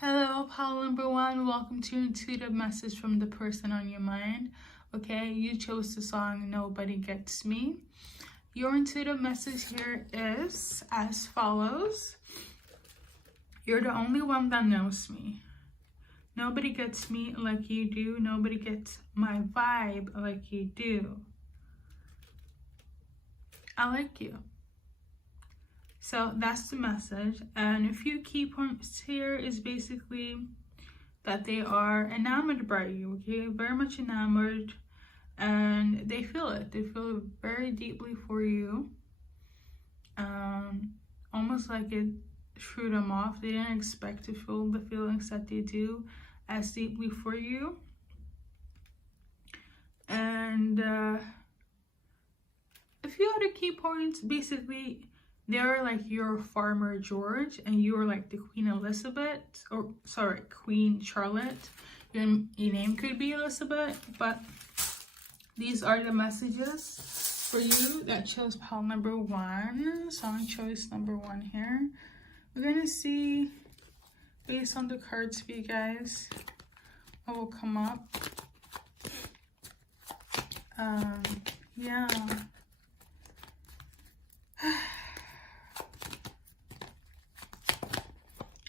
Hello, Paul number one. Welcome to your intuitive message from the person on your mind. Okay, you chose the song Nobody Gets Me. Your intuitive message here is as follows. You're the only one that knows me. Nobody gets me like you do. Nobody gets my vibe like you do. I like you. So that's the message. And a few key points here is basically that they are enamored by you, okay? Very much enamored, and they feel it. They feel it very deeply for you. Almost like it threw them off. They didn't expect to feel the feelings that they do as deeply for you. And a few other key points, basically, they're like your Farmer George and you're like the Queen Elizabeth, or sorry, Queen Charlotte. Your name could be Elizabeth, but these are the messages for you that chose pile number one, song choice number one here. We're gonna see, based on the cards for you guys, what will come up. Yeah.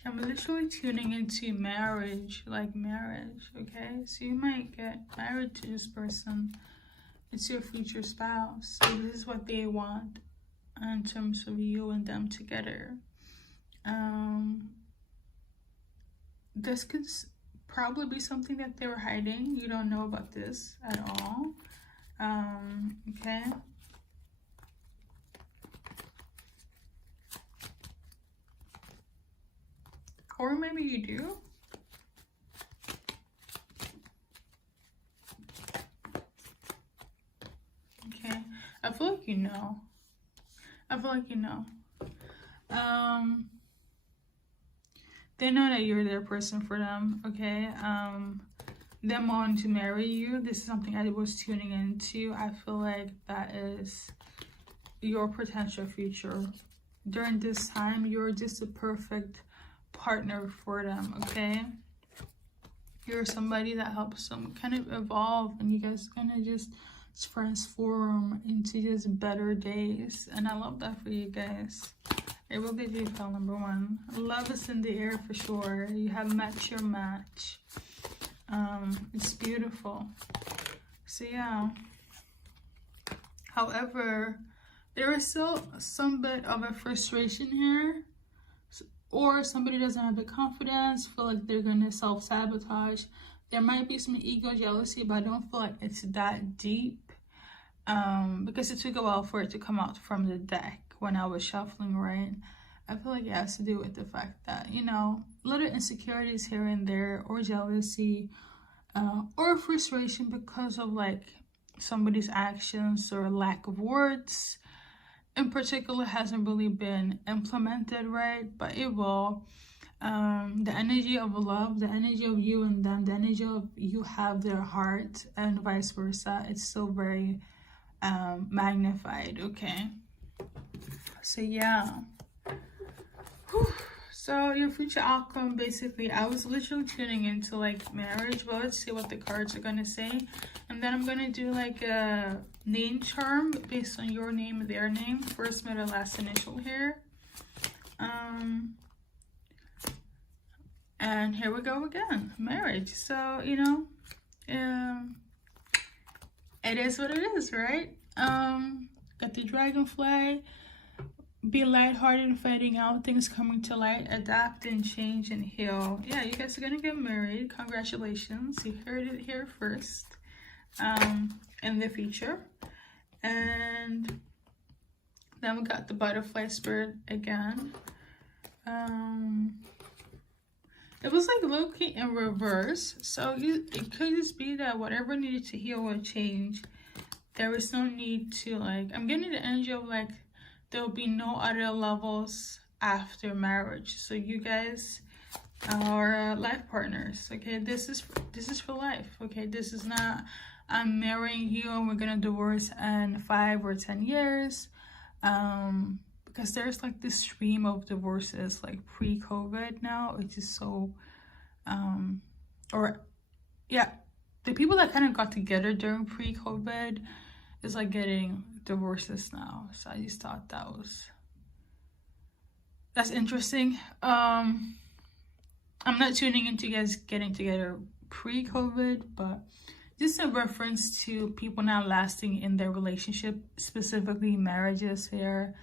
I'm literally tuning into marriage, like marriage, okay? So you might get married to this person. It's your future spouse. So this is what they want in terms of you and them together. This could probably be something that they were hiding. You don't know about this at all. Okay? Or maybe you do. Okay. I feel like you know. I feel like you know. They know that you're their person for them, okay? Them wanting to marry you. This is something I was tuning into. I feel like that is your potential future. During this time, you're just a perfect partner for them, okay? You're somebody that helps them kind of evolve, and you guys kind of just transform into just better days. And I love that for you guys. It will give you file number one. Love is in the air for sure. You have met your match. It's beautiful. So yeah. However, there is still some bit of a frustration here. Or somebody doesn't have the confidence, feel like they're going to self-sabotage. There might be some ego jealousy, but I don't feel like it's that deep. Because it took a while for it to come out from the deck when I was shuffling, right? I feel like it has to do with the fact that, you know, little insecurities here and there, or jealousy, or frustration because of like somebody's actions or lack of words in particular hasn't really been implemented, right? But it will. The energy of love, the energy of you and them, the energy of you have their heart, and vice versa, it's so very magnified, okay? So yeah. Whew. So your future outcome, basically, I was literally tuning into like marriage, but let's see what the cards are gonna say. And then I'm gonna do like a name charm based on your name and their name, first, middle, last initial here. And here we go again, marriage. So, you know, it is what it is, right? Got the dragonfly. Be lighthearted and finding out things coming to light, adapt and change and heal. Yeah, you guys are gonna get married. Congratulations, you heard it here first. In the future. And then we got the butterfly spirit again. It was like low-key in reverse, so it could just be that whatever needed to heal or change, there was no need to, like, I'm getting the energy of like there'll be no other levels after marriage. So you guys are life partners, okay? This is for life, okay? This is not I'm marrying you and we're gonna divorce in 5 or 10 years. Because there's like this stream of divorces like pre-COVID now. It's just so or yeah, the people that kind of got together during pre-COVID is like getting divorces now. So I just thought that's interesting. I'm not tuning into you guys getting together pre-COVID, but just a reference to people now lasting in their relationship, specifically marriages here.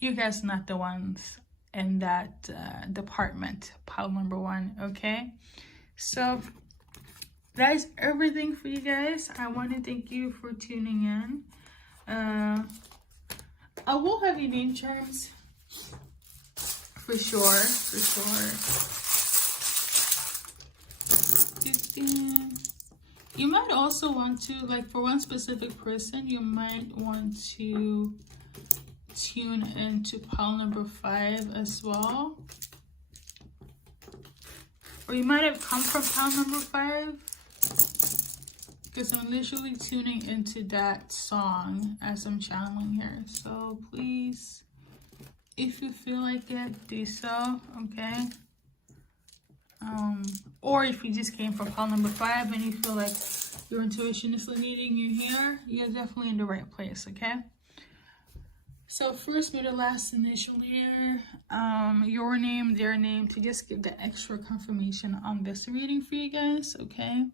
You guys are not the ones in that department, pile number 1, okay? So that is everything for you guys. I want to thank you for tuning in. I will have your name charms for sure. You might also want to, like, for one specific person, you might want to tune into pile number 5 as well. Or you might have come from pile number 5, because I'm literally tuning into that song as I'm channeling here. So please, if you feel like it, do so, okay? Or if you just came from pile number 5 and you feel like your intuition is leading you here, you're definitely in the right place, okay? So first, middle, last, initial here, your name, their name, to just give the extra confirmation on this reading for you guys, okay?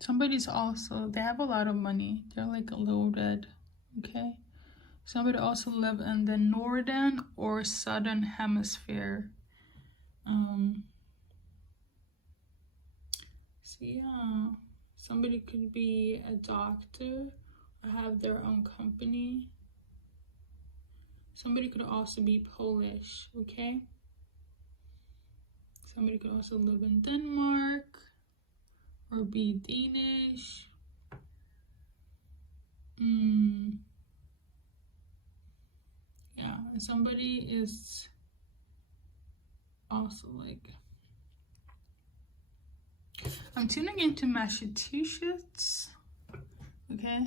Somebody's also, they have a lot of money. They're like loaded, okay? Somebody also live in the northern or southern hemisphere. So yeah, somebody could be a doctor or have their own company. Somebody could also be Polish, okay? Somebody could also live in Denmark or be Danish. Yeah, and somebody is also like, I'm tuning into Massachusetts, okay?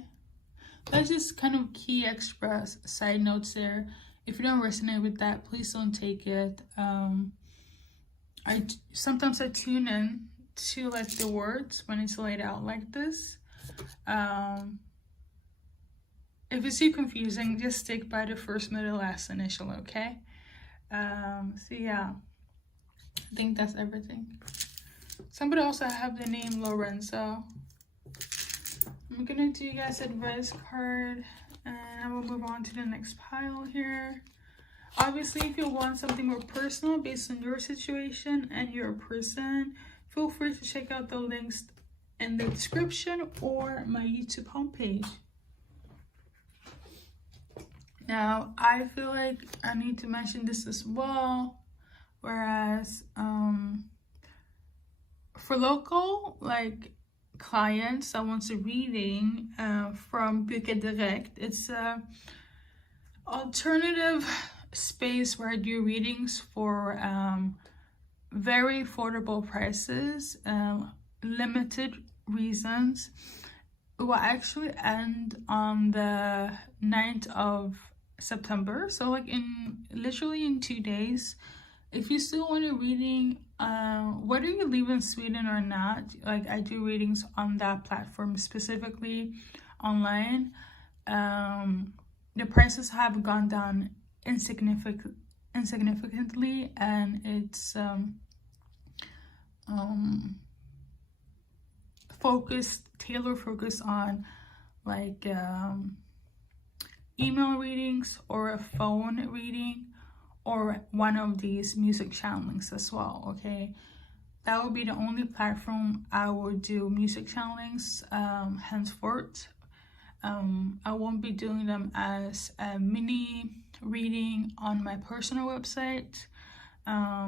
That's just kind of key express side notes there. If you don't resonate with that, please don't take it. Sometimes I tune in to like the words when it's laid out like this. If it's too confusing, just stick by the first, middle, last, initial, okay? So yeah, I think that's everything. Somebody also have the name Lorenzo. I'm gonna do you guys advice card, and I will move on to the next pile here. Obviously, if you want something more personal based on your situation and your person, feel free to check out the links in the description or my YouTube homepage. Now, I feel like I need to mention this as well, whereas for local like clients that wants a reading from BKA Direct, it's a alternative space where I do readings for very affordable prices, limited reasons. It will actually end on the 9th of September, so like literally in 2 days. If you still want a reading, whether you live in Sweden or not, like I do readings on that platform, specifically online. The prices have gone down insignificantly, and it's tailor focused on like email readings or a phone reading or one of these music channelings as well, okay? That will be the only platform I will do music channelings henceforth. I won't be doing them as a mini reading on my personal website. A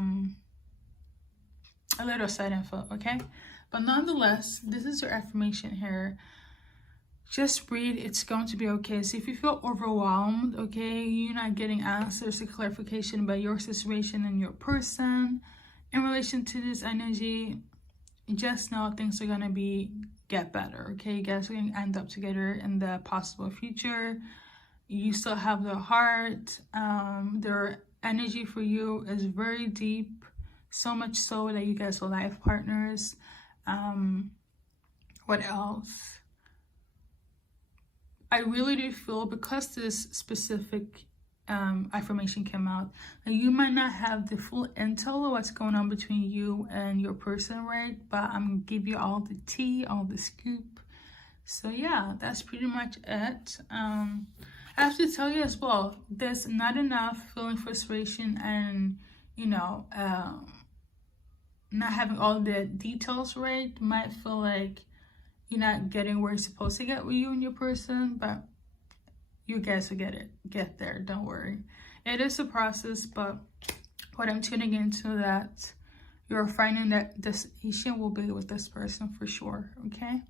little side info, okay? But nonetheless, this is your affirmation here. Just breathe, it's going to be okay. So if you feel overwhelmed, okay, you're not getting answers or clarification about your situation and your person in relation to this energy, just know things are gonna get better, okay? You guys are gonna end up together in the possible future. You still have the heart. There are energy for you is very deep, so much so that you guys are life partners. What else? I really do feel, because this specific affirmation came out, that you might not have the full intel of what's going on between you and your person, right? But I'm gonna give you all the tea, all the scoop. So yeah, that's pretty much it. I have to tell you as well, there's not enough feeling frustration and, you know, not having all the details right. Might feel like you're not getting where you're supposed to get with you and your person, but you guys will get there, don't worry. It is a process, but what I'm tuning into, that you're finding that destination will be with this person for sure, okay?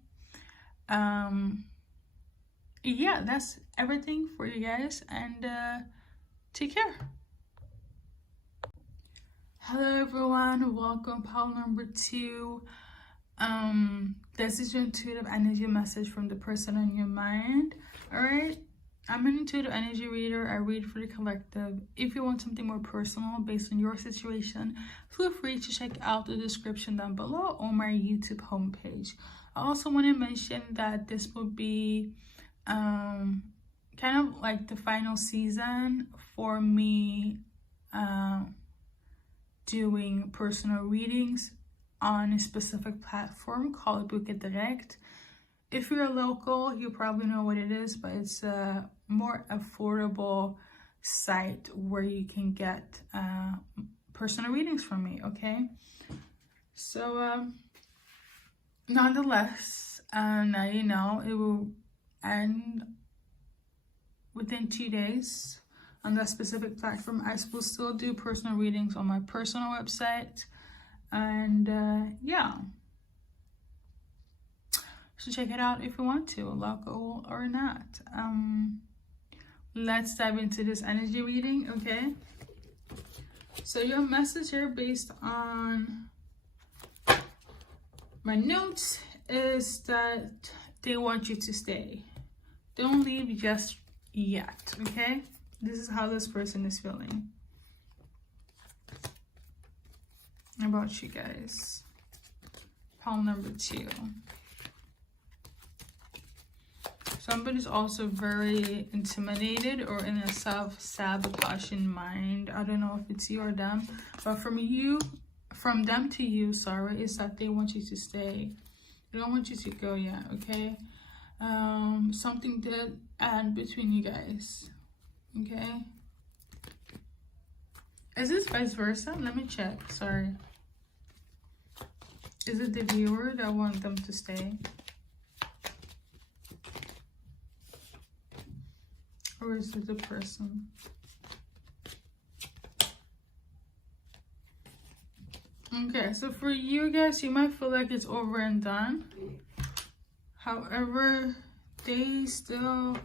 Yeah, that's everything for you guys, and take care. Hello everyone, welcome, pile number 2. This is your intuitive energy message from the person on your mind. All right, I'm an intuitive energy reader. I read for the collective. If you want something more personal based on your situation, feel free to check out the description down below on my YouTube homepage. I also want to mention that this will be kind of like the final season for me doing personal readings on a specific platform called BKA Direct. If you're local, you probably know what it is, but it's a more affordable site where you can get personal readings from me, okay? So nonetheless, now you know it will end within 2 days on that specific platform. I will still do personal readings on my personal website, and yeah, so check it out if you want to, local or not. Let's dive into this energy reading, okay? So your message here, based on my notes, is that they want you to stay. Don't leave just yet, okay? This is how this person is feeling about you guys. Pile number 2. Somebody's also very intimidated or in a self-sabotaging mind. I don't know if it's you or them, but from them to you, sorry, is that they want you to stay. They don't want you to go yet, okay? Something did end between you guys, okay? Is this vice versa? Let me check, sorry. Is it the viewer that wants them to stay? Or is it the person? Okay, so for you guys, you might feel like it's over and done. However, they still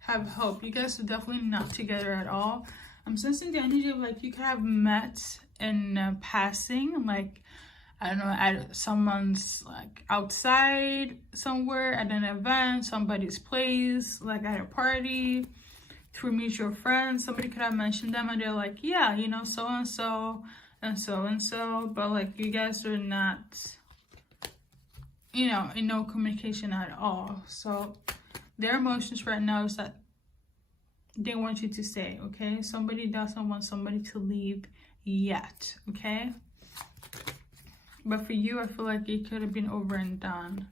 have hope. You guys are definitely not together at all. I'm sensing the energy of like you could have met in passing, like, I don't know, at someone's like outside somewhere, at an event, somebody's place, like at a party, through mutual friends. Somebody could have mentioned them and they're like, yeah, you know, so and so and so and so, but like you guys are not, you know, in no communication at all. So their emotions right now is that they want you to stay, okay? Somebody doesn't want somebody to leave yet, okay? But for you, I feel like it could have been over and done.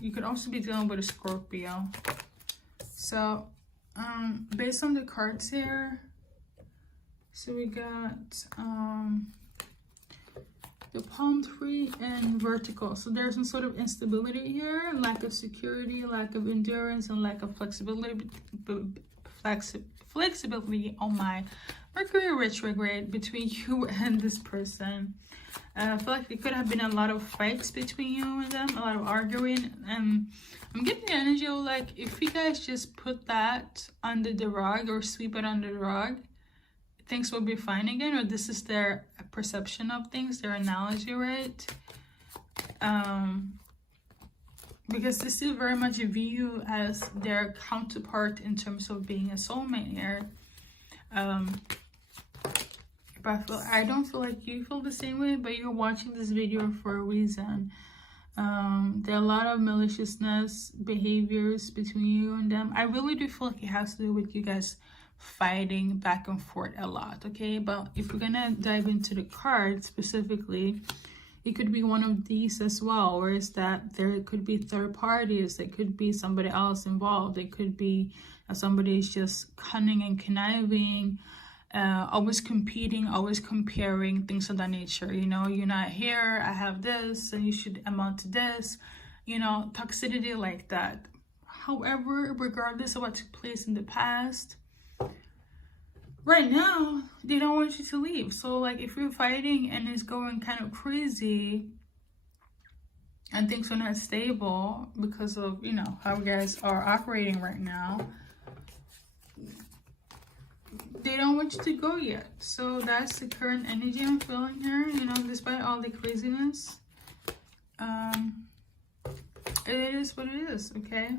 You could also be dealing with a Scorpio. So, based on the cards here, so we got the palm tree and vertical. So there's some sort of instability here, lack of security, lack of endurance, and lack of flexibility on my Mercury retrograde between you and this person. I feel like there could have been a lot of fights between you and them, a lot of arguing, and I'm getting the energy of like, if you guys just put that under the rug or sweep it under the rug, things will be fine again. Or this is their perception of things, their analogy, right? Because they still very much view you as their counterpart in terms of being a soulmate here. But I don't feel like you feel the same way, but you're watching this video for a reason. There are a lot of maliciousness behaviors between you and them. I really do feel like it has to do with you guys fighting back and forth a lot, okay? But if we're gonna dive into the cards specifically, it could be one of these as well, where is that there could be third parties, there could be somebody else involved, it could be somebody is just cunning and conniving, always competing, always comparing, things of that nature. You know, you're not here, I have this, and you should amount to this, you know, toxicity like that. However, regardless of what took place in the past, right now, they don't want you to leave. So, like, if you're fighting and it's going kind of crazy and things are not stable because of, you know, how you guys are operating right now, they don't want you to go yet. So that's the current energy I'm feeling here, you know, despite all the craziness. It is what it is, okay?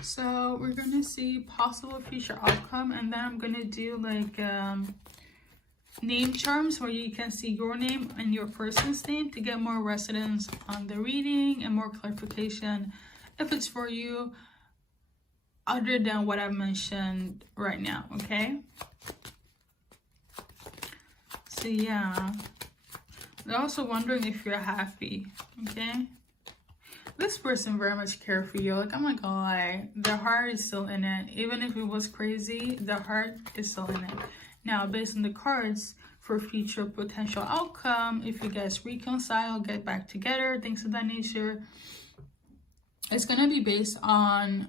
So we're gonna see possible future outcome, and then I'm gonna do like name charms where you can see your name and your person's name to get more resonance on the reading and more clarification if it's for you, other than what I've mentioned right now, okay? So yeah, they're also wondering if you're happy, okay? This person very much cares for you. Like, I'm not gonna lie, their heart is still in it. Even if it was crazy, their heart is still in it. Now, based on the cards for future potential outcome, if you guys reconcile, get back together, things of that nature, it's gonna be based on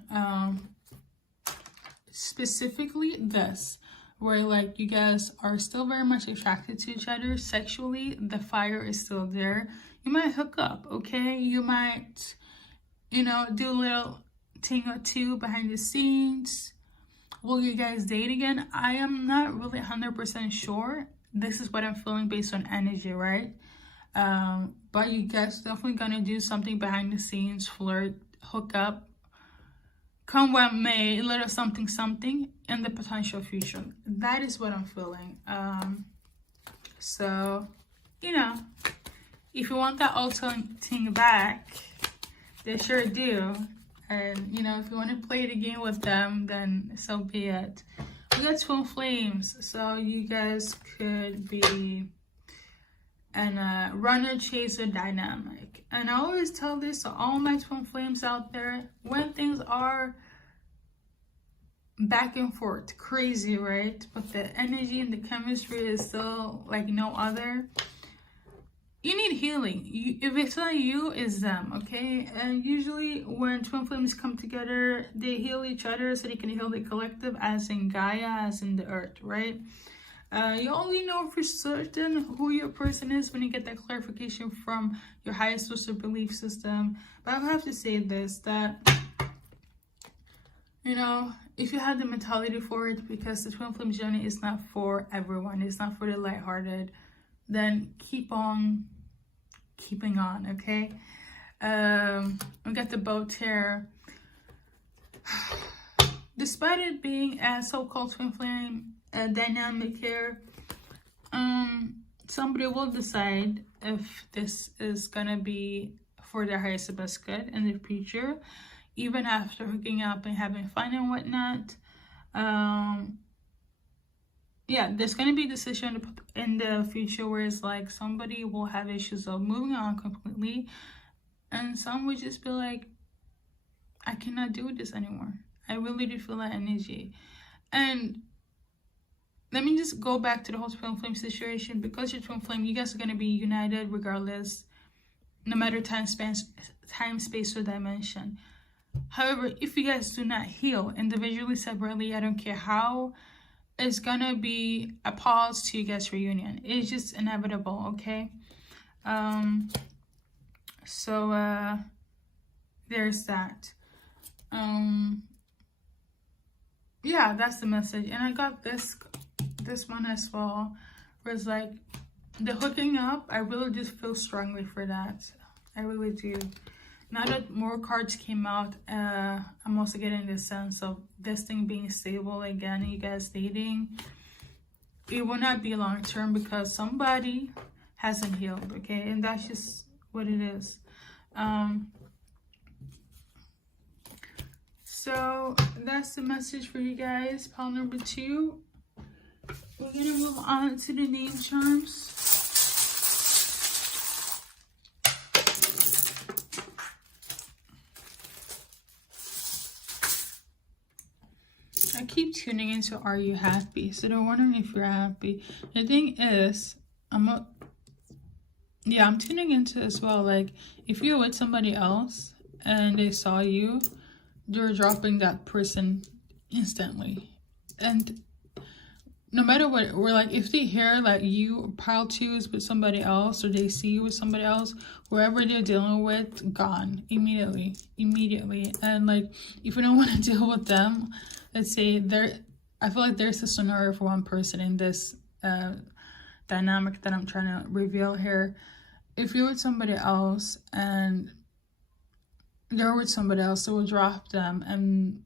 specifically this, where like you guys are still very much attracted to each other sexually. The fire is still there. You might hook up, okay? You might, you know, do a little thing or two behind the scenes. Will you guys date again? I am not really 100% sure. This is what I'm feeling based on energy, right? But you guys definitely gonna do something behind the scenes, flirt, hook up, come what may, a little something something in the potential future. That is what I'm feeling. So, you know, if you want that old thing back, they sure do. And, you know, if you want to play the game with them, then so be it. We got twin flames, so you guys could be an runner-chaser dynamic. And I always tell this to all my twin flames out there, when things are back and forth, crazy, right? But the energy and the chemistry is still like no other. You need healing. If it's not you, it's them, okay? And usually when twin flames come together, they heal each other so they can heal the collective, as in Gaia, as in the earth, right? You only know for certain who your person is when you get that clarification from your highest source of belief system. But I have to say this, that, you know, if you have the mentality for it, because the twin flame journey is not for everyone, it's not for the lighthearted, then keep on keeping on, okay? We got the boat here. Despite it being a so-called twin flame dynamic here, somebody will decide if this is gonna be for their highest and best good in the future, even after hooking up and having fun and whatnot. Yeah, there's going to be a decision in the future where it's like somebody will have issues of moving on completely, and some would just be like, I cannot do this anymore. I really do feel that energy. And let me just go back to the whole twin flame situation. Because you're twin flame, you guys are going to be united regardless, no matter time, space, or dimension. However, if you guys do not heal individually, separately, I don't care how, it's gonna be a pause to you guys' reunion. It's just inevitable, okay? So there's that. Yeah, that's the message. And I got this one as well, where it's like the hooking up. I really just feel strongly for that. I really do. now that more cards came out, I'm also getting the sense of this thing being stable again. You guys dating, it will not be long term because somebody hasn't healed, okay? And that's just what it is. So that's the message for you guys. Pile number 2. We're gonna move on to the name charms. I keep tuning into Are You Happy? So they're wondering if you're happy. The thing is, I'm tuning into as well. Like, if you're with somebody else and they saw you, they're dropping that person instantly. And no matter what, we're like, if they hear like you pile 2s with somebody else, or they see you with somebody else, whoever they're dealing with, gone immediately. And like, if you don't want to deal with them, let's say I feel like there's a scenario for one person in this dynamic that I'm trying to reveal here. If you're with somebody else and they're with somebody else, so we'll drop them. And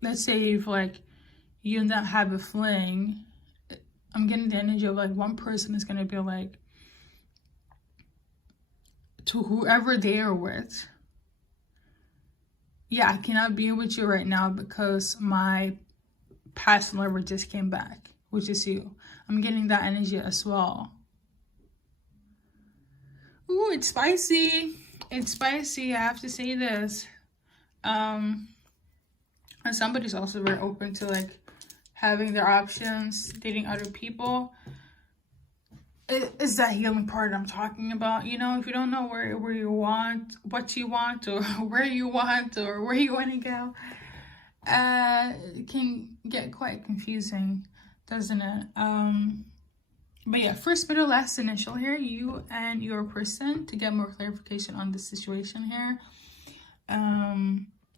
let's say if like you and them have a fling, I'm getting the energy of like one person is gonna be like to whoever they are with, yeah, I cannot be with you right now because my past lover just came back, which is you. I'm getting that energy as well. Ooh, it's spicy. It's spicy. I have to say this. And somebody's also very open to like having their options, dating other people. It's that healing part I'm talking about. You know, if you don't know where you want, what you want, or where you want, or where you want to go, it can get quite confusing, doesn't it? But yeah, first, middle, last initial here, you and your person, to get more clarification on the situation here.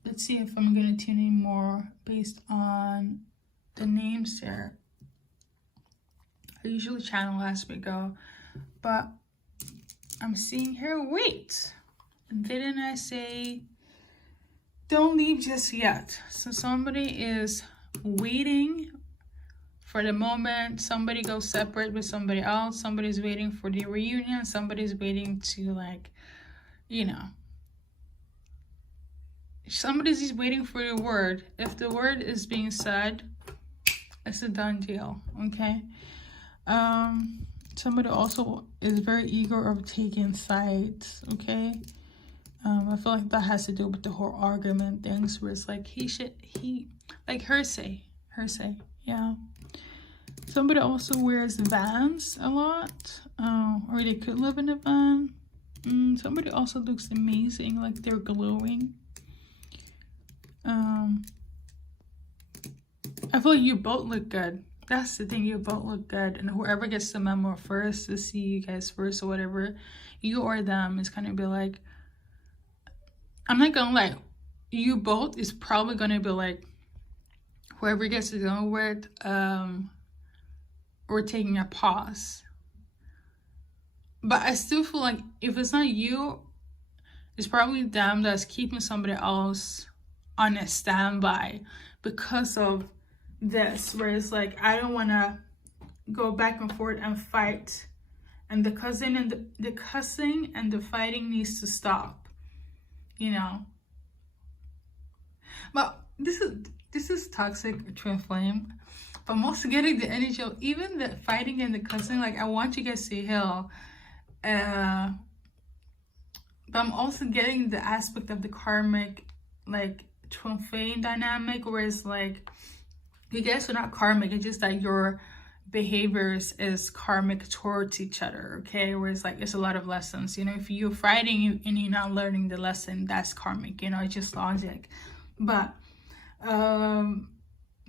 Let's see if I'm going to tune in more based on the names here. I usually channel as we go, but I'm seeing here, wait, didn't I say don't leave just yet? So somebody is waiting for the moment somebody goes separate with somebody else. Somebody's waiting for the reunion. Somebody's waiting to, like, you know, somebody's just waiting for the word. If the word is being said, it's a done deal, okay? Somebody also is very eager of taking sides, okay? I feel like that has to do with the whole argument things where it's like like her say, yeah. Somebody also wears Vans a lot, or they could live in a van. Somebody also looks amazing, like they're glowing. I feel like you both look good. That's the thing, you both look good. And whoever gets the memo first to see you guys first or whatever, you or them, is gonna be like, I'm not gonna lie, you both is probably gonna be like, whoever gets to go with, we're taking a pause. But I still feel like if it's not you, it's probably them that's keeping somebody else on a standby because of this, where it's like, I don't want to go back and forth and fight, and the cussing and the fighting needs to stop, you know. But this is toxic twin flame. But I'm also getting the energy of even the fighting and the cussing. Like, I want you guys to heal, but I'm also getting the aspect of the karmic, like, twin flame dynamic, where it's like, you guys are not karmic, it's just that your behaviors is karmic towards each other, okay? Where it's like, it's a lot of lessons, you know. If you're fighting and you're not learning the lesson, that's karmic, you know. It's just logic. But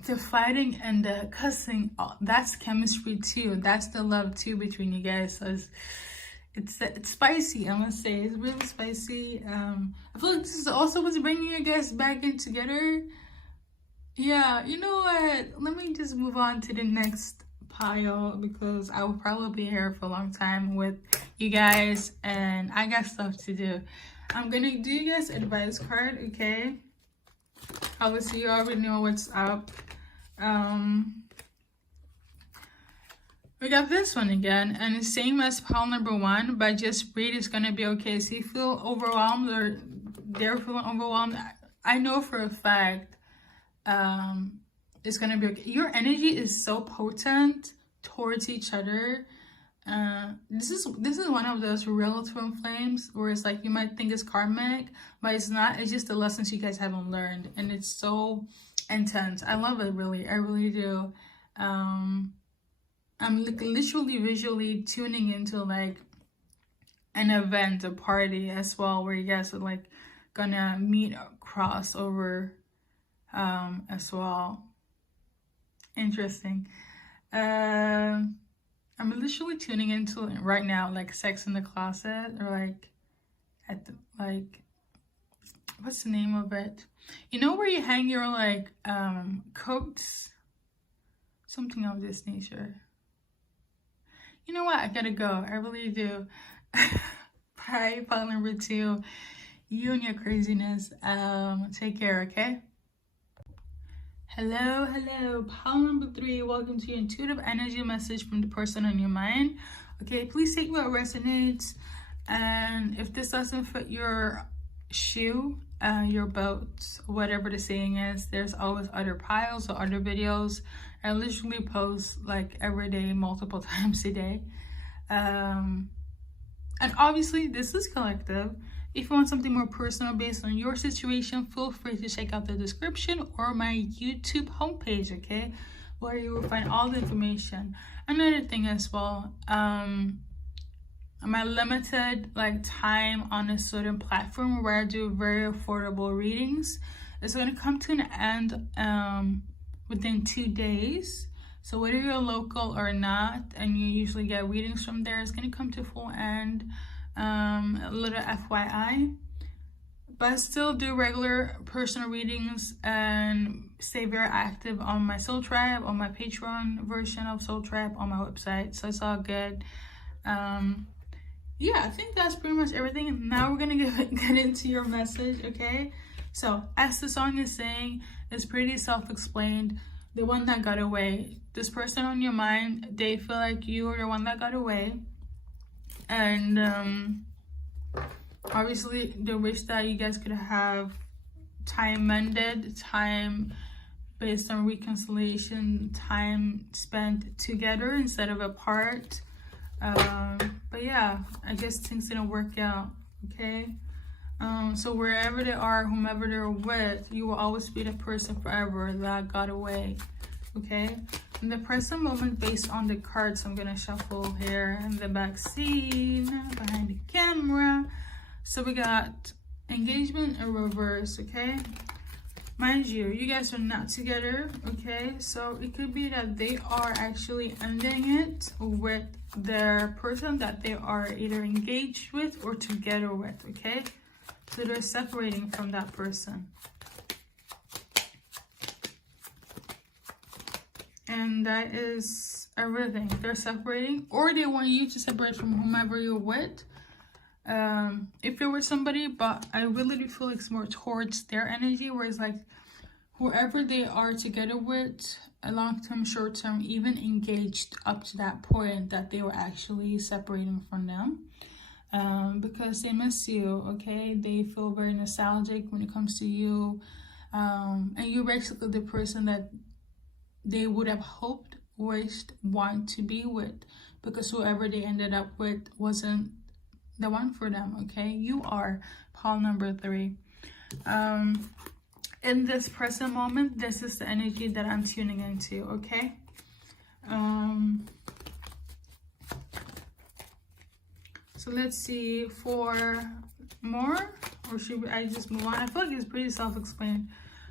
the fighting and the cussing, that's chemistry too. That's the love too between you guys. So it's spicy, I must say. It's really spicy. I feel like this is also what's bringing you guys back in together. Yeah, you know what? Let me just move on to the next pile because I will probably be here for a long time with you guys and I got stuff to do. I'm gonna do you guys advice card, okay? Obviously you already know what's up. We got this one again, and it's same as pile number 1, but just breathe, it's gonna be okay. So you feel overwhelmed or they're feeling overwhelmed, I know for a fact it's gonna be okay. Your energy is so potent towards each other. This is one of those real twin flames where it's like you might think it's karmic, but it's not. It's just the lessons you guys haven't learned, and it's so intense. I love it, really. I really do. I'm like literally visually tuning into like an event, a party as well, where you guys are like gonna meet, cross over as well. Interesting. I'm literally tuning into it right now, like Sex in the Closet, or like at the, like, what's the name of it? You know where you hang your like coats, something of this nature. You know what? I gotta go. I really do. Bye. Pile number 2. You and your craziness. Take care, okay? Hello. Pile number 3. Welcome to your intuitive energy message from the person on your mind. Okay, please take what resonates. And if this doesn't fit your shoe, your boat, whatever the saying is, there's always other piles or other videos. I literally post like every day, multiple times a day. And obviously this is collective. If you want something more personal based on your situation, feel free to check out the description or my YouTube homepage, okay, where you will find all the information. Another thing as well, my limited like time on a certain platform where I do very affordable readings is going to come to an end within 2 days. So whether you're local or not and you usually get readings from there, it's going to come to full end. A little FYI, but I still do regular personal readings and stay very active on my Soultribe, on my Patreon version of Soultribe, on my website, so it's all good. Yeah, I think that's pretty much everything. Now we're gonna get into your message, okay? So as the song is saying, it's pretty self-explained. The one that got away, this person on your mind, they feel like you are the one that got away. And obviously they wish that you guys could have time mended, time based on reconciliation, time spent together instead of apart. But yeah, I guess things didn't work out, okay? So wherever they are, whomever they're with, you will always be the person forever that got away, okay? In the present moment, based on the cards, I'm gonna shuffle here in the back scene, behind the camera. So we got engagement in reverse, okay? Mind you, you guys are not together, okay? So it could be that they are actually ending it with their person that they are either engaged with or together with, okay? So they're separating from that person. And that is everything. They're separating, or they want you to separate from whomever you're with. If it were somebody, but I really do feel like it's more towards their energy, where it's like whoever they are together with, a long-term, short-term, even engaged up to that point that they were actually separating from them. Because they miss you, okay? They feel very nostalgic when it comes to you. And you're basically the person that they would have hoped, wished, want to be with, because whoever they ended up with wasn't the one for them, okay? You are pile number 3. In this present moment, this is the energy that I'm tuning into, okay? So let's see for more, or should I just move on? I feel like it's pretty self-explained.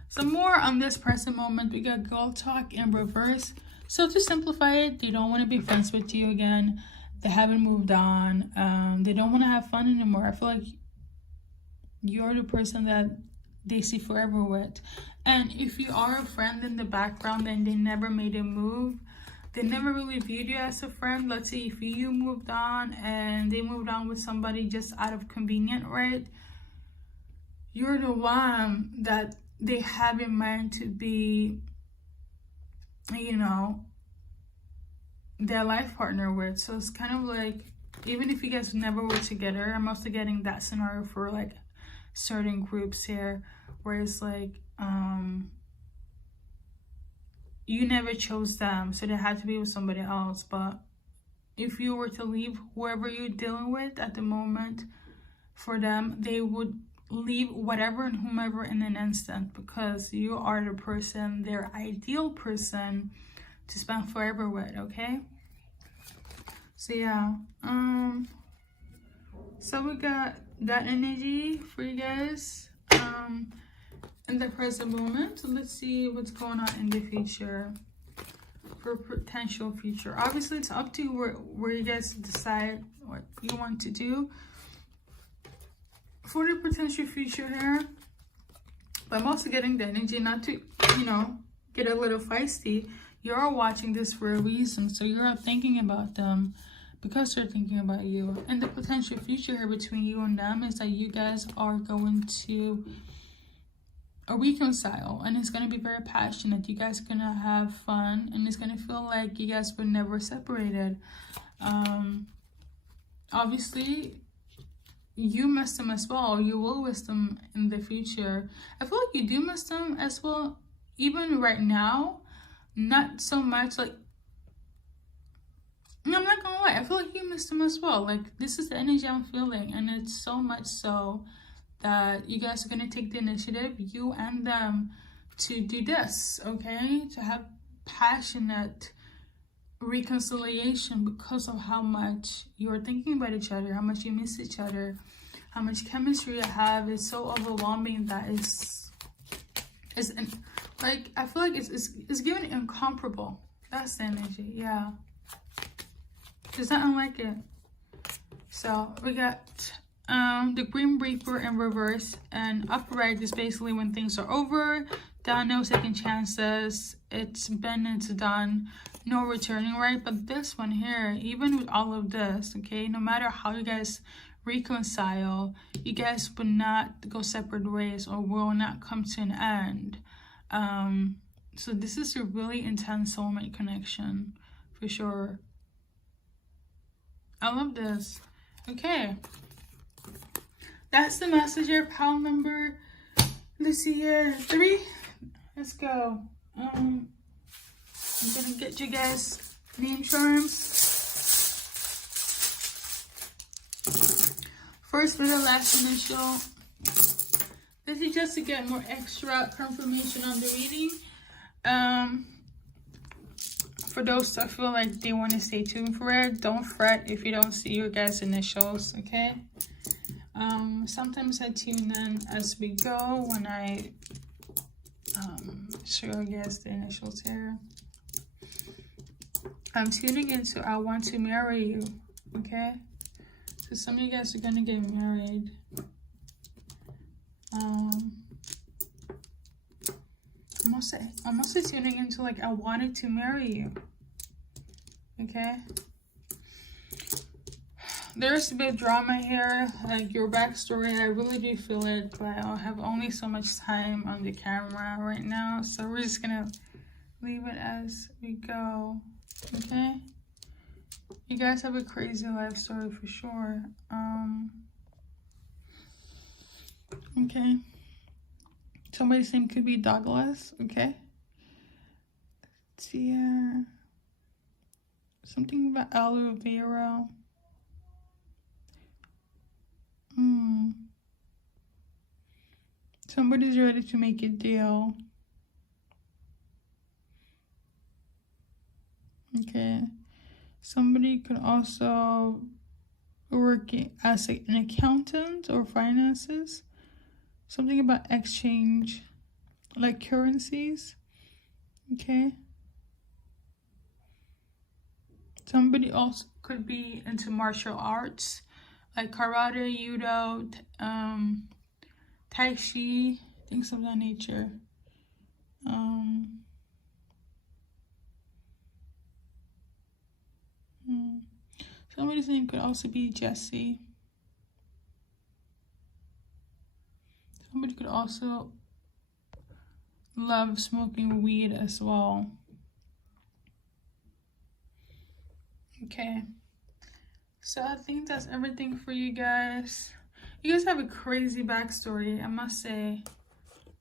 Some more on this present moment. We got girl talk in reverse. So to simplify it, they don't want to be friends with you again. They haven't moved on. They don't want to have fun anymore. I feel like you're the person that they see forever with. And if you are a friend in the background and they never made a move, they never really viewed you as a friend. Let's say if you moved on and they moved on with somebody just out of convenience, right? You're the one that they have in mind to be, you know, their life partner with. So it's kind of like, even if you guys never were together, I'm also getting that scenario for like certain groups here, where it's like, you never chose them, so they had to be with somebody else. But if you were to leave whoever you're dealing with at the moment for them, they would leave whatever and whomever in an instant, because you are the person, their ideal person to spend forever with, okay? So yeah, so we got that energy for you guys in the present moment. So let's see what's going on in the future, for potential future. Obviously it's up to you where you guys decide what you want to do for the potential future here. But I'm also getting the energy not to, you know, get a little feisty. You're watching this for a reason, so you're thinking about them because they're thinking about you. And the potential future here between you and them is that you guys are going to reconcile, and it's going to be very passionate. You guys are going to have fun, and it's going to feel like you guys were never separated. Obviously you miss them as well. You will miss them in the future. I feel like you do miss them as well, even right now. Not so much like, no, I'm not gonna lie, I feel like you miss them as well. Like, this is the energy I'm feeling, and it's so much so that you guys are gonna take the initiative, you and them, to do this, okay? To have passionate reconciliation because of how much you're thinking about each other, how much you miss each other, how much chemistry you have. It's so overwhelming that it's like, I feel like it's giving incomparable. That's the energy, yeah. There's nothing like it. So we got the Green Reaper in reverse, and upright is basically when things are over, down, no second chances, it's been, it's done, no returning, right? But this one here, even with all of this, okay, no matter how you guys reconcile, you guys will not go separate ways or will not come to an end. So this is a really intense soulmate connection for sure. I love this. Okay, that's the message here, pile number, let's see here, 3. Let's go. I'm gonna get you guys name charms. First for the last initial. This is just to get more extra confirmation on the reading. For those that feel like they want to stay tuned for it, don't fret if you don't see your guys' initials, okay? Sometimes I tune in as we go when I show you guys the initials here. I'm tuning into I want to marry you, okay? So some of you guys are gonna get married. I'm also tuning into like I wanted to marry you, okay? There's a bit of drama here, like your backstory. I really do feel it, but I have only so much time on the camera right now, so we're just gonna leave it as we go, okay? You guys have a crazy life story for sure. Okay. Somebody's name could be Douglas, okay? Let's see here. Something about aloe vera. Somebody's ready to make a deal. Okay. Somebody could also work as an accountant or finances. Something about exchange, like currencies. Okay. Somebody also could be into martial arts, like karate, judo, tai chi, things of that nature. Somebody's name could also be Jesse. Somebody could also love smoking weed as well. Okay. So I think that's everything for you guys. You guys have a crazy backstory, I must say.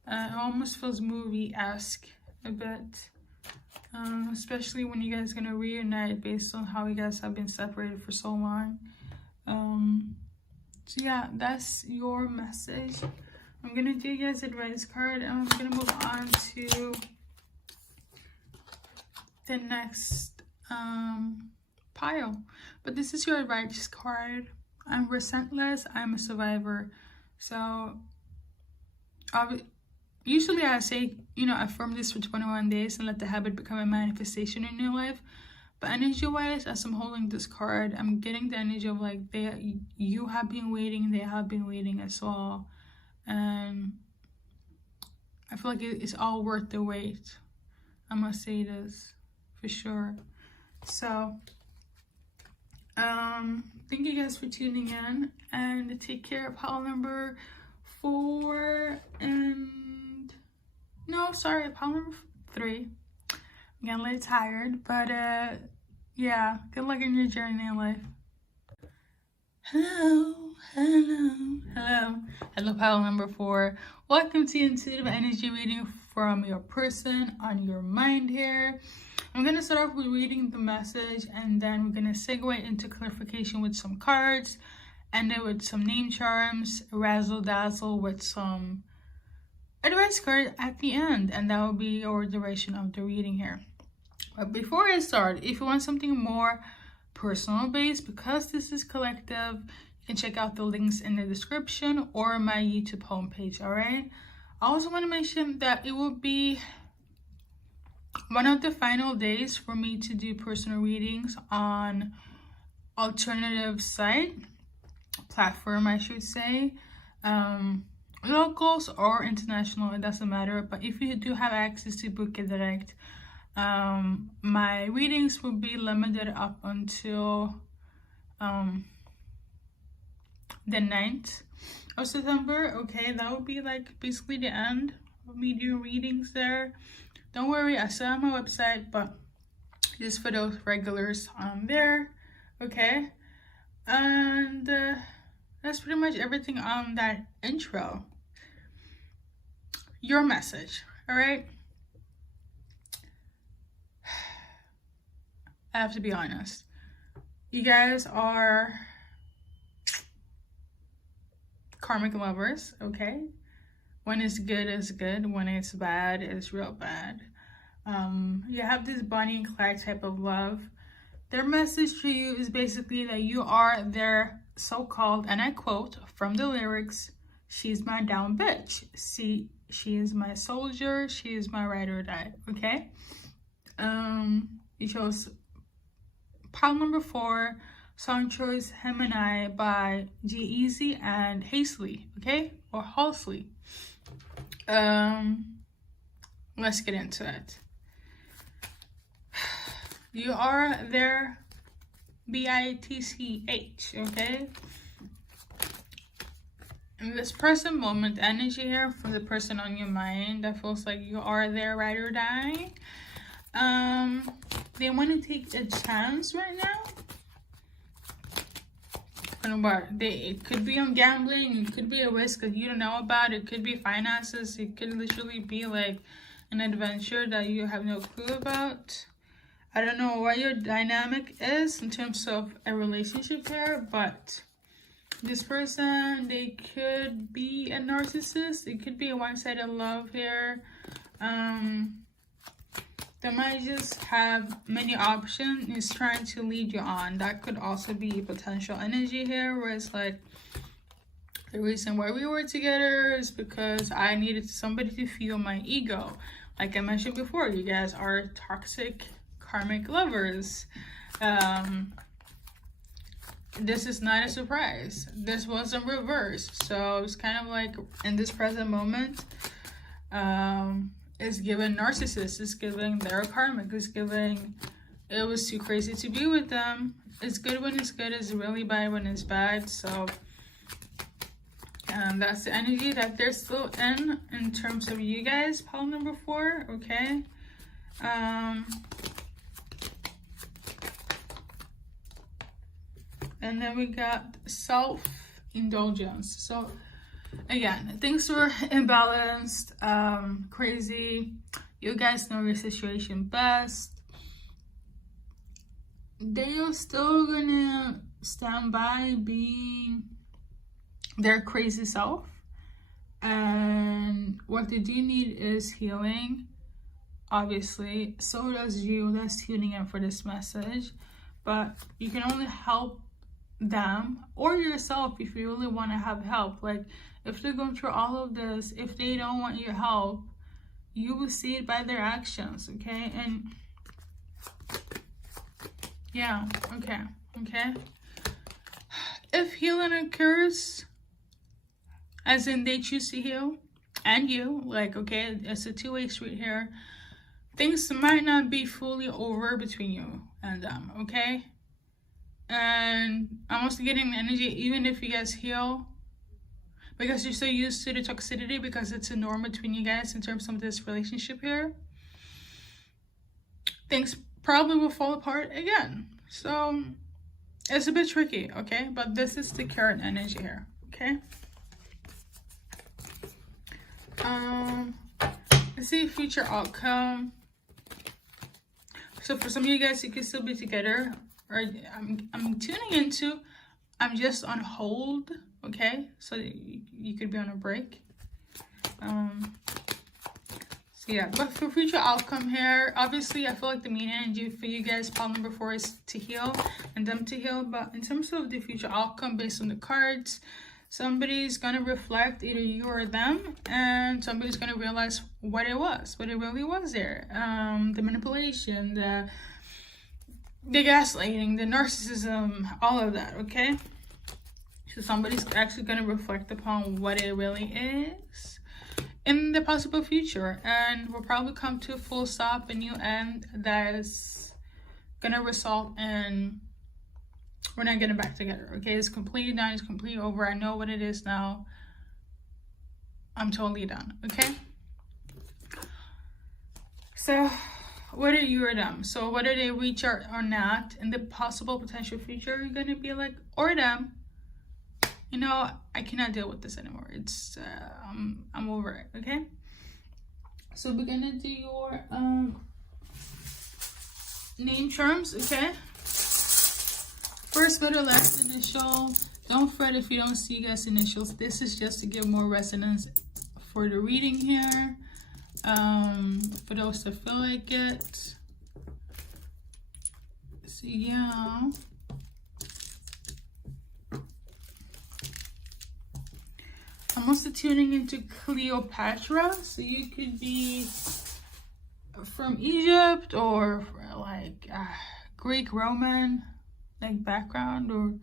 It almost feels movie-esque a bit. Especially when you guys are gonna reunite based on how you guys have been separated for so long. So yeah, that's your message. I'm gonna do you guys' advice card, and I'm gonna move on to the next pile. But this is your advice card. I'm resentless, I'm a survivor. So usually I say, you know, affirm this for 21 days and let the habit become a manifestation in your life. But energy wise, as I'm holding this card, I'm getting the energy of like you have been waiting, they have been waiting as well. And I feel like it's all worth the wait. I must say this for sure. So thank you guys for tuning in, and take care of pile number 4 and pile number 3. I'm getting a little tired, but yeah, good luck in your journey in life. Hello, pile number 4. Welcome to intuitive energy reading from your person on your mind here. I'm going to start off with reading the message, and then we're going to segue into clarification with some cards, and then with some name charms, razzle dazzle with some advice card at the end, and that will be your duration of the reading here. But before I start, if you want something more personal based, because this is collective, you can check out the links in the description or my YouTube homepage. All right. I also want to mention that it will be one of the final days for me to do personal readings on alternative site platform, I should say, locals or international, it doesn't matter. But if you do have access to book it direct, my readings will be limited up until the 9th of September. Okay, that will be like basically the end of me doing readings there. Don't worry, I still have my website, but just for those regulars on there. Okay, and that's pretty much everything on that intro. Your message, all right? I have to be honest. You guys are karmic lovers, okay? When it's good, it's good. When it's bad, it's real bad. You have this Bonnie and Clyde type of love. Their message to you is basically that you are their so-called, and I quote from the lyrics, "She's my down bitch. See, she is my soldier. She is my ride or die." Okay. You chose pile number 4, song choice "Him and I" by G-Eazy and Halsey. Okay, or Halsey. Let's get into it. You are their bitch, okay? In this present moment energy here for the person on your mind that feels like you are their ride or die. They want to take a chance right now. It could be on gambling, it could be a risk that you don't know about, it could be finances, it could literally be like an adventure that you have no clue about. I don't know what your dynamic is in terms of a relationship here, but this person, they could be a narcissist, it could be a one-sided love here. They might just have many options, is trying to lead you on. That could also be potential energy here, where it's like, the reason why we were together is because I needed somebody to fuel my ego. Like I mentioned before, you guys are toxic karmic lovers. This is not a surprise. This was in reverse. So it's kind of like in this present moment, it's giving narcissist, it's giving their karmic, it's giving it was too crazy to be with them. It's good when it's good, it's really bad when it's bad. So that's the energy that they're still in terms of you guys, pile number 4. Okay. And then we got self-indulgence. So again, things were imbalanced, crazy. You guys know your situation best. They are still gonna stand by being their crazy self. And what they do need is healing. Obviously, so does you. That's tuning in for this message. But you can only help them or yourself if you really want to have help. Like, if they're going through all of this, if they don't want your help, you will see it by their actions. Okay. And yeah, okay. If healing occurs, as in they choose to heal, and you, like, okay, it's a two-way street here. Things might not be fully over between you and them, okay? And I'm also getting the energy, even if you guys heal, because you're so used to the toxicity, because it's a norm between you guys in terms of this relationship here, things probably will fall apart again. So it's a bit tricky, okay? But this is the current energy here, okay? Let's see future outcome. So for some of you guys, you could still be together, or I'm tuning into, I'm just on hold, okay? So you could be on a break. So yeah, but for future outcome here, obviously I feel like the main energy for you guys, pile number 4, is to heal and them to heal. But in terms of the future outcome based on the cards, somebody's gonna reflect, either you or them, and somebody's gonna realize what it really was there. The manipulation, the gaslighting, the narcissism, all of that, okay? So somebody's actually gonna reflect upon what it really is in the possible future, and we'll probably come to a full stop, a new end that is gonna result in we're not getting back together, okay? It's completely done, it's completely over. I know what it is now. I'm totally done, okay? So what are you or them? So whether they reach out or not in the possible potential future, you're gonna be like, or them, you know, I cannot deal with this anymore. It's I'm over it, okay? So we're gonna do your name charms, okay? First, middle, last initial. Don't fret if you don't see you guys' initials. This is just to give more resonance for the reading here. For those that feel like it. So yeah. I'm also tuning into Cleopatra. So you could be from Egypt or like Greek, Roman, like background, or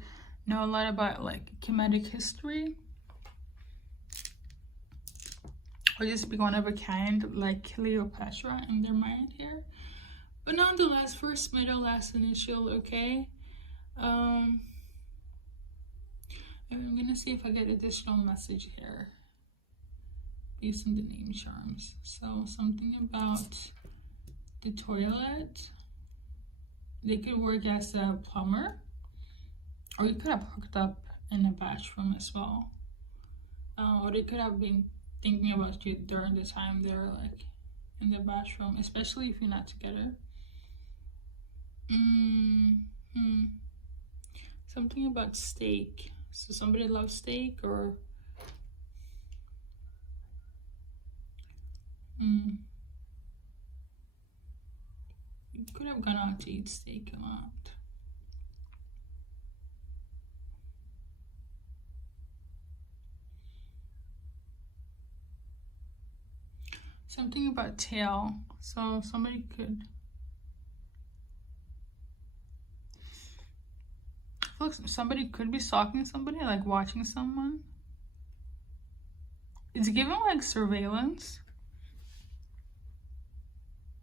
know a lot about like Kemetic history, or just be one of a kind like Cleopatra in their mind here. But nonetheless, first, middle, last initial, okay? I'm gonna see if I get additional message here based on the name charms. So something about the toilet. They could work as a plumber, or you could have hooked up in a bathroom as well. Or they could have been thinking about you during the time they're like in the bathroom, especially if you're not together. Something about steak. So somebody loves steak, or you could have gone out to eat steak a lot. Something about tail. So somebody could, I feel like somebody could be stalking somebody, like watching someone. It's given like surveillance,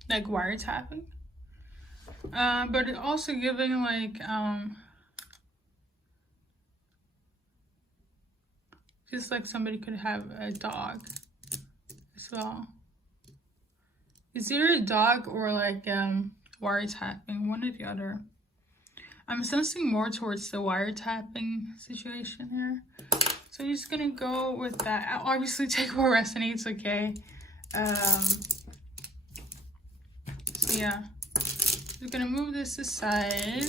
like wiretapping. But it's also giving like just like somebody could have a dog as well. It's either a dog or like wiretapping, one or the other. I'm sensing more towards the wiretapping situation here. So I'm just gonna go with that. I'll obviously take what resonates, okay? So yeah. We're gonna move this aside.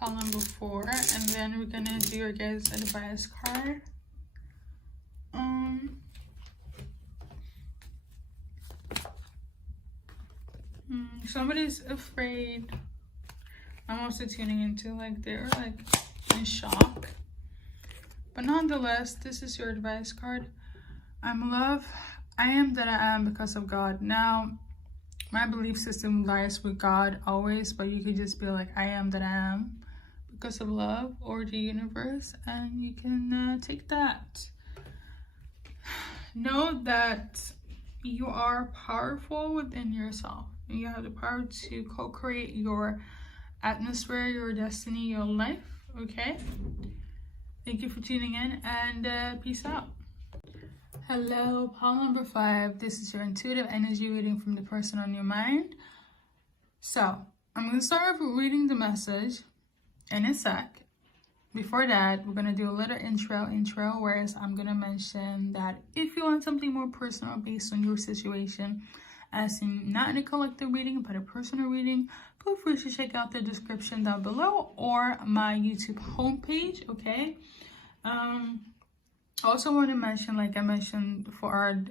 Pile number 4. And then we're gonna do your guys' advice card. Somebody's afraid. I'm also tuning into like they're like in shock. But nonetheless, this is your advice card. I'm love. I am that I am because of God. Now, my belief system lies with God always, but you could just be like, I am that I am because of love or the universe, and you can take that. Know that you are powerful within yourself. You have the power to co-create your atmosphere, your destiny, your life. Okay? Thank you for tuning in, and peace out. Hello, pile number 5. This is your intuitive energy reading from the person on your mind. So, I'm going to start with reading the message in a sec. Before that, we're going to do a little intro, whereas I'm going to mention that if you want something more personal based on your situation, as in not in a collective reading, but a personal reading, feel free to check out the description down below or my YouTube homepage, okay? I also want to mention, like I mentioned for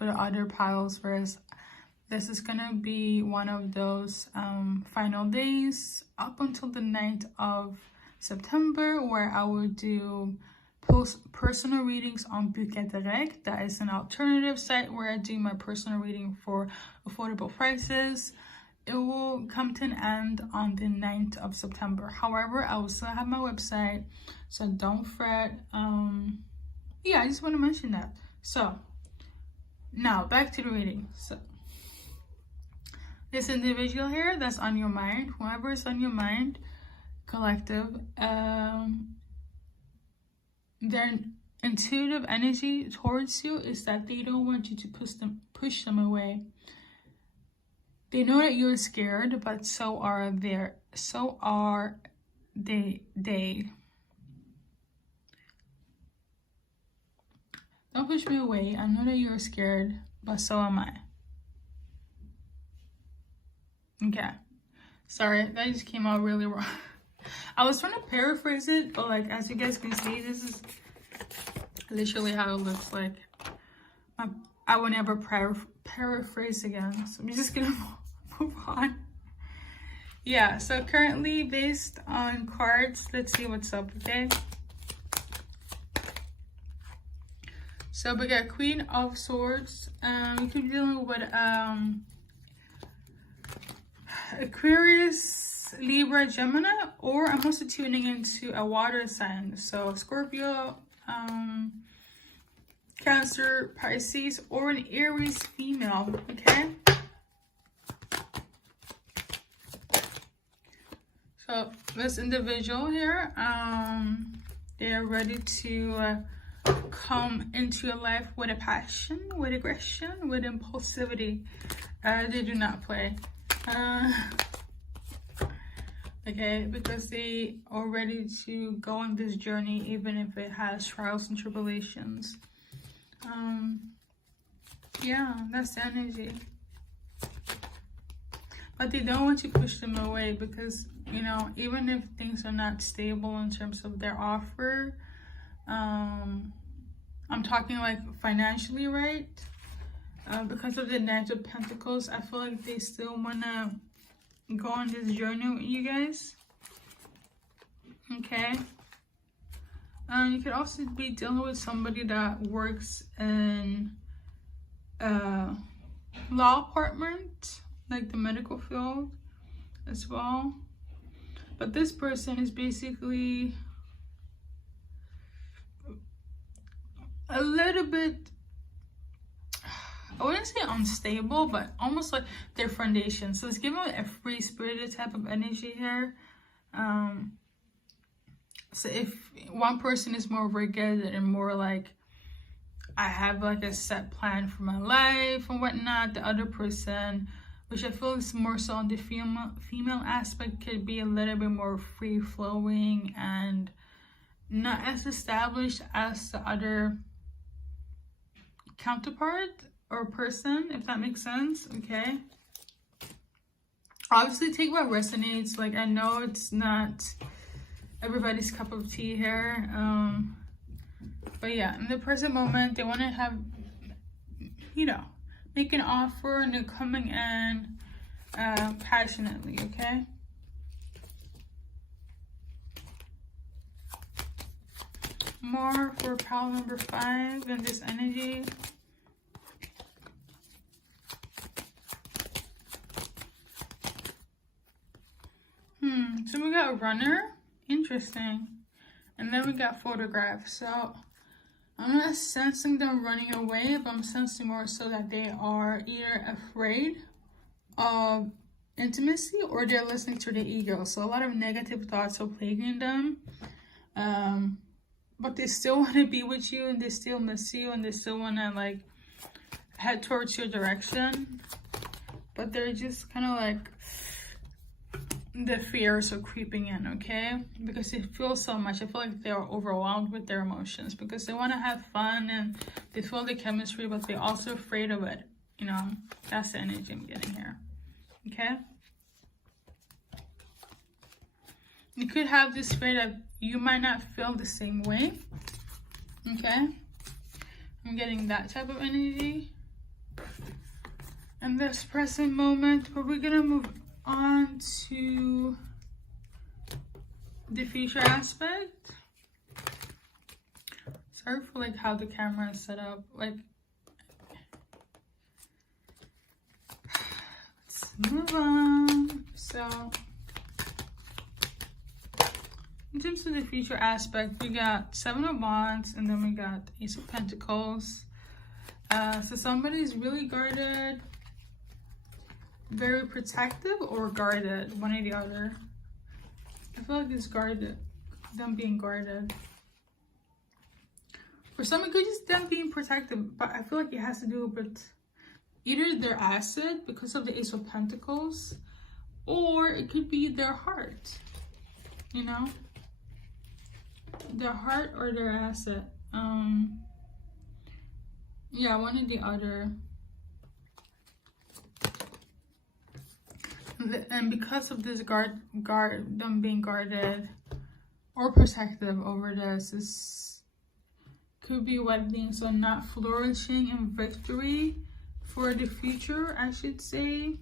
the other piles, whereas this is gonna be one of those final days up until the 9th of September, where I will do personal readings on BKA Oracles. That is an alternative site where I do my personal reading for affordable prices. It will come to an end on the 9th of September. However, I will still have my website, so don't fret. Yeah, I just want to mention that. So now back to the reading. So this individual here that's on your mind, whoever is on your mind, collective, their intuitive energy towards you is that they don't want you to push them away. They know that you're scared, but so are they. Don't push me away. I know that you're scared, but so am I. Okay. Sorry, that just came out really wrong. I was trying to paraphrase it, but like as you guys can see, this is literally how it looks like. I will never paraphrase again, so I'm just gonna move on. Yeah, so currently based on cards, let's see what's up, okay? So we got Queen of Swords. We could be dealing with Aquarius, Libra, Gemini, or I'm also tuning into a water sign. So Scorpio, Cancer, Pisces, or an Aries female, okay? So this individual here, they are ready to come into your life with a passion, with aggression, with impulsivity. They do not play. Okay, because they are ready to go on this journey, even if it has trials and tribulations. Yeah, that's the energy. But they don't want you to push them away because, you know, even if things are not stable in terms of their offer, I'm talking like financially, right? Because of the Knight of Pentacles, I feel like they still want to go on this journey with you guys. Okay. You could also be dealing with somebody that works in law department, like the medical field as well. But this person is basically a little bit I wouldn't say unstable, but almost like their foundation. So it's giving a free-spirited type of energy here. So if one person is more rigid and more like, I have like a set plan for my life and whatnot, the other person, which I feel is more so on the female aspect, could be a little bit more free-flowing and not as established as the other counterpart or person, if that makes sense. Okay, obviously take what resonates. Like, I know it's not everybody's cup of tea here, but yeah, in the present moment they want to have, you know, make an offer and they're coming in passionately. Okay, more for pile number 5 in this energy. So we got a runner, interesting, and then we got photograph. So I'm not sensing them running away, but I'm sensing more so that they are either afraid of intimacy or they're listening to their ego. So a lot of negative thoughts are plaguing them, but they still want to be with you and they still miss you and they still want to like head towards your direction, but they're just kind of like, the fears are creeping in, okay? Because they feel so much. I feel like they're overwhelmed with their emotions because they want to have fun and they feel the chemistry, but they're also afraid of it. You know, that's the energy I'm getting here, okay? You could have this fear that you might not feel the same way, okay? I'm getting that type of energy. In this present moment, but we're gonna move on to the future aspect. Sorry for like how the camera is set up. Like, let's move on. So in terms of the future aspect, we got 7 of Wands and then we got Ace of Pentacles. So somebody's really guarded, very protective, or guarded, one or the other. I feel like it's guarded, them being guarded. For some, it could just them being protective, but I feel like it has to do with either their asset because of the Ace of Pentacles, or it could be their heart, you know, their heart or their asset. Yeah, one or the other. And because of this them being guarded or protective over this could be what things are not flourishing in victory for the future, I should say.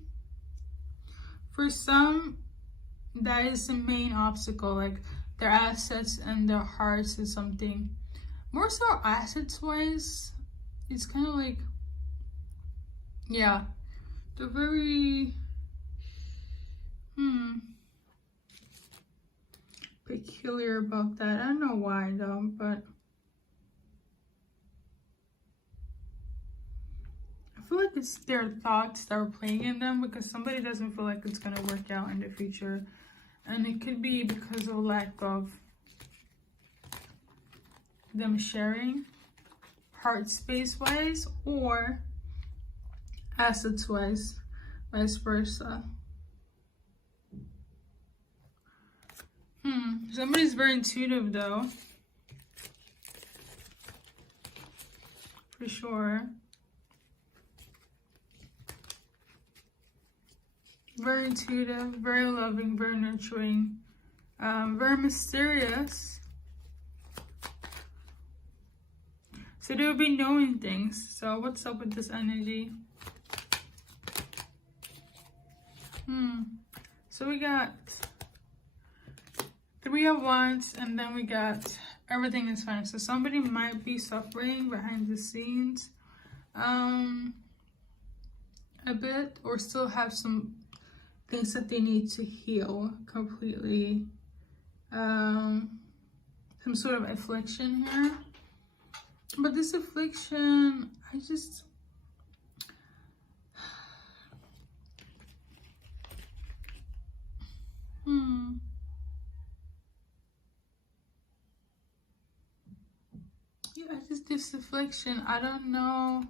For some, that is the main obstacle, like their assets and their hearts is something more so assets wise. It's kind of like, yeah, they're very peculiar about that. I don't know why though, but I feel like it's their thoughts that are playing in them because somebody doesn't feel like it's gonna work out in the future, and it could be because of lack of them sharing heart space wise or assets wise, vice versa. Somebody's very intuitive though, for sure. Very intuitive, very loving, very nurturing, very mysterious. So they'll be knowing things. So what's up with this energy? So we got 3 of Wands, and then we got everything is fine. So somebody might be suffering behind the scenes a bit, or still have some things that they need to heal completely. Some sort of affliction here. But this affliction, this affliction, I don't know.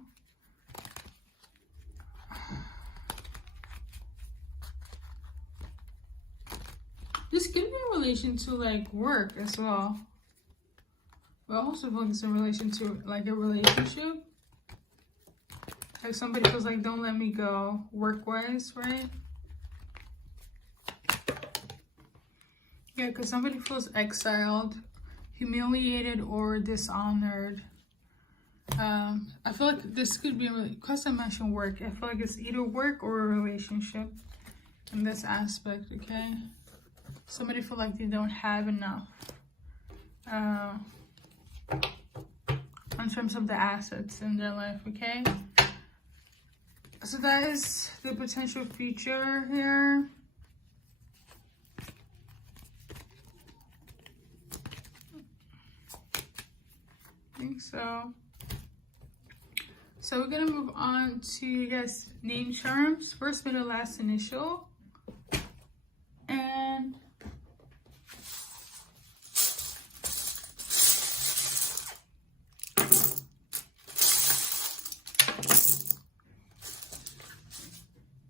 This could be in relation to like work as well. But I also feel like it's in relation to like a relationship. Like somebody feels like, don't let me go work-wise, right? Yeah, because somebody feels exiled, humiliated, or dishonored. I feel like this could be, because I mentioned work, I feel like it's either work or a relationship in this aspect, okay? Somebody feel like they don't have enough in terms of the assets in their life, okay? So that is the potential future here. I think so. So we're gonna move on to, I guess, name terms. First, middle, last, initial. And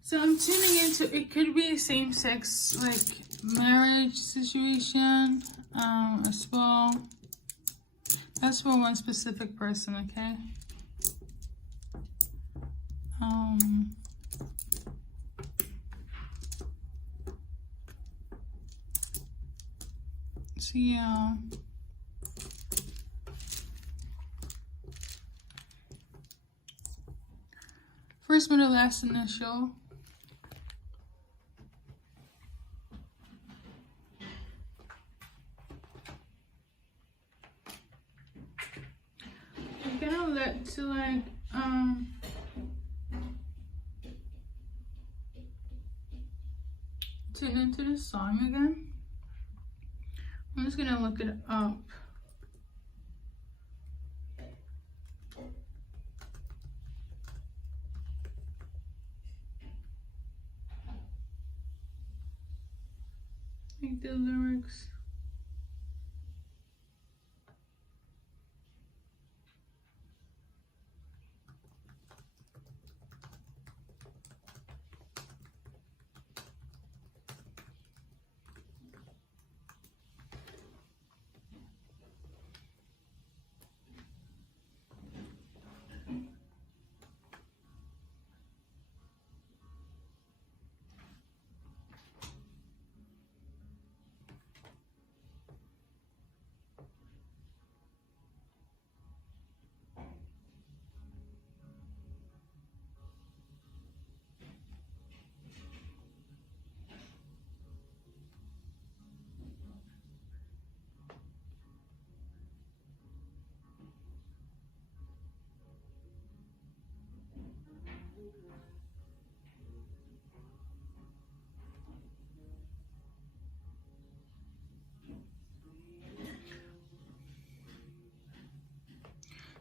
so I'm tuning into, it could be a same-sex, like, marriage situation as well. That's for one specific person, okay? So yeah. First, middle, last, initial. I'm gonna let to like tune into the song again. I'm just gonna look it up. Like the lyrics.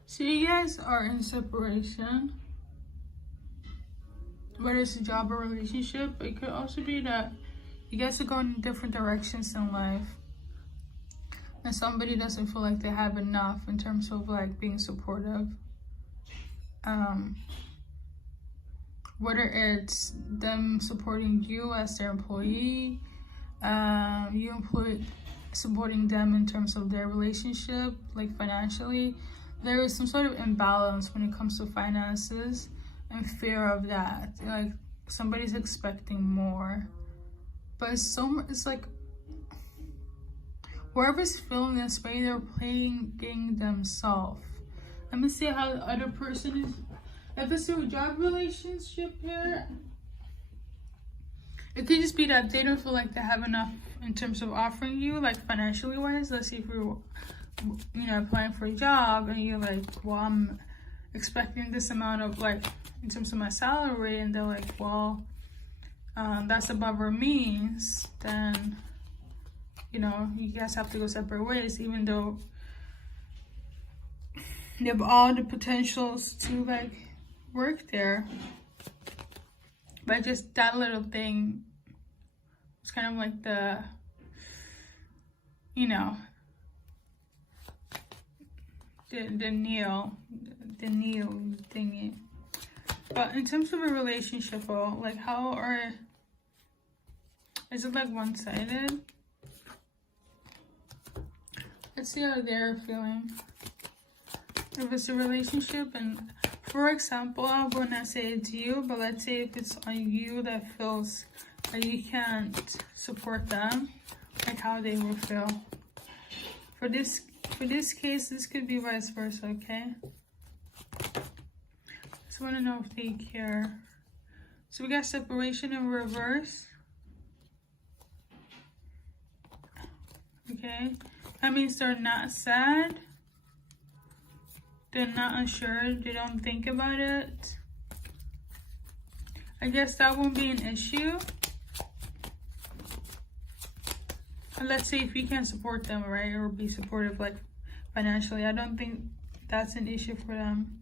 So you guys are in separation, whether it's a job or relationship. It could also be that you guys are going in different directions in life, and somebody doesn't feel like they have enough in terms of like being supportive. Whether it's them supporting you as their employee, supporting them in terms of their relationship, like financially. There is some sort of imbalance when it comes to finances and fear of that. Like somebody's expecting more, but it's like whoever's feeling this way, they're playing themselves. Let me see how the other person is. If it's a job relationship here, it could just be that they don't feel like they have enough in terms of offering you, like financially wise. Let's see if we're, applying for a job and you're like, well, I'm expecting this amount of, like, in terms of my salary, and they're like, well, that's above our means, then, you guys have to go separate ways, even though they have all the potentials to, like, work there. But just that little thing, it's kind of like the, the Neo thingy. But in terms of a relationship, like is it like one-sided? Let's see how they're feeling. If it's a relationship, and for example, I wouldn't say it's you, but let's say if it's on you that feels like you can't support them, like how they will feel. For this case, this could be vice versa, okay? Just want to know if they care. So we got separation in reverse. Okay, that means they're not sad. They're not unsure. They don't think about it. I guess that won't be an issue. And let's say if you can support them, right, or be supportive, like financially, I don't think that's an issue for them.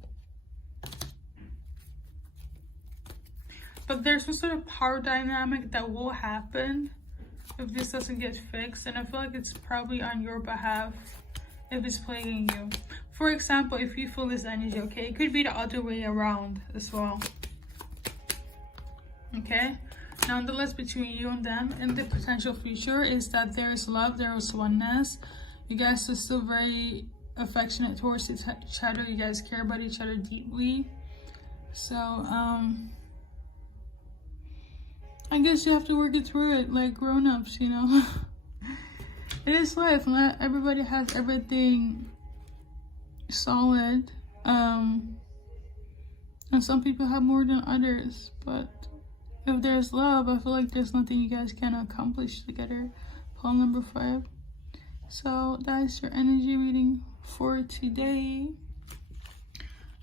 But there's some sort of power dynamic that will happen if this doesn't get fixed, and I feel like it's probably on your behalf if it's plaguing you. For example, if you feel this energy, okay, it could be the other way around as well. Okay, nonetheless, between you and them in the potential future is that there is love, there is oneness. You guys are still very affectionate towards each other. You guys care about each other deeply. So I guess you have to work it through it like grown-ups, you know. It is life. Not everybody has everything solid. And some people have more than others. But if there's love, I feel like there's nothing you guys can accomplish together. Pole number 5. So that's your energy reading for today.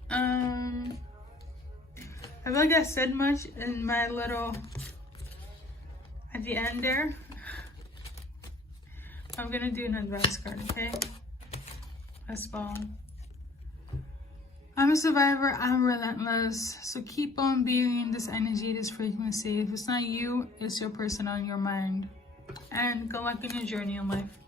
I feel like I said much in my little at the end there. I'm gonna do an advice card, okay? As well. I'm a survivor, I'm relentless. So keep on being in this energy, this frequency. If it's not you, it's your person on your mind. And good luck in your journey in life.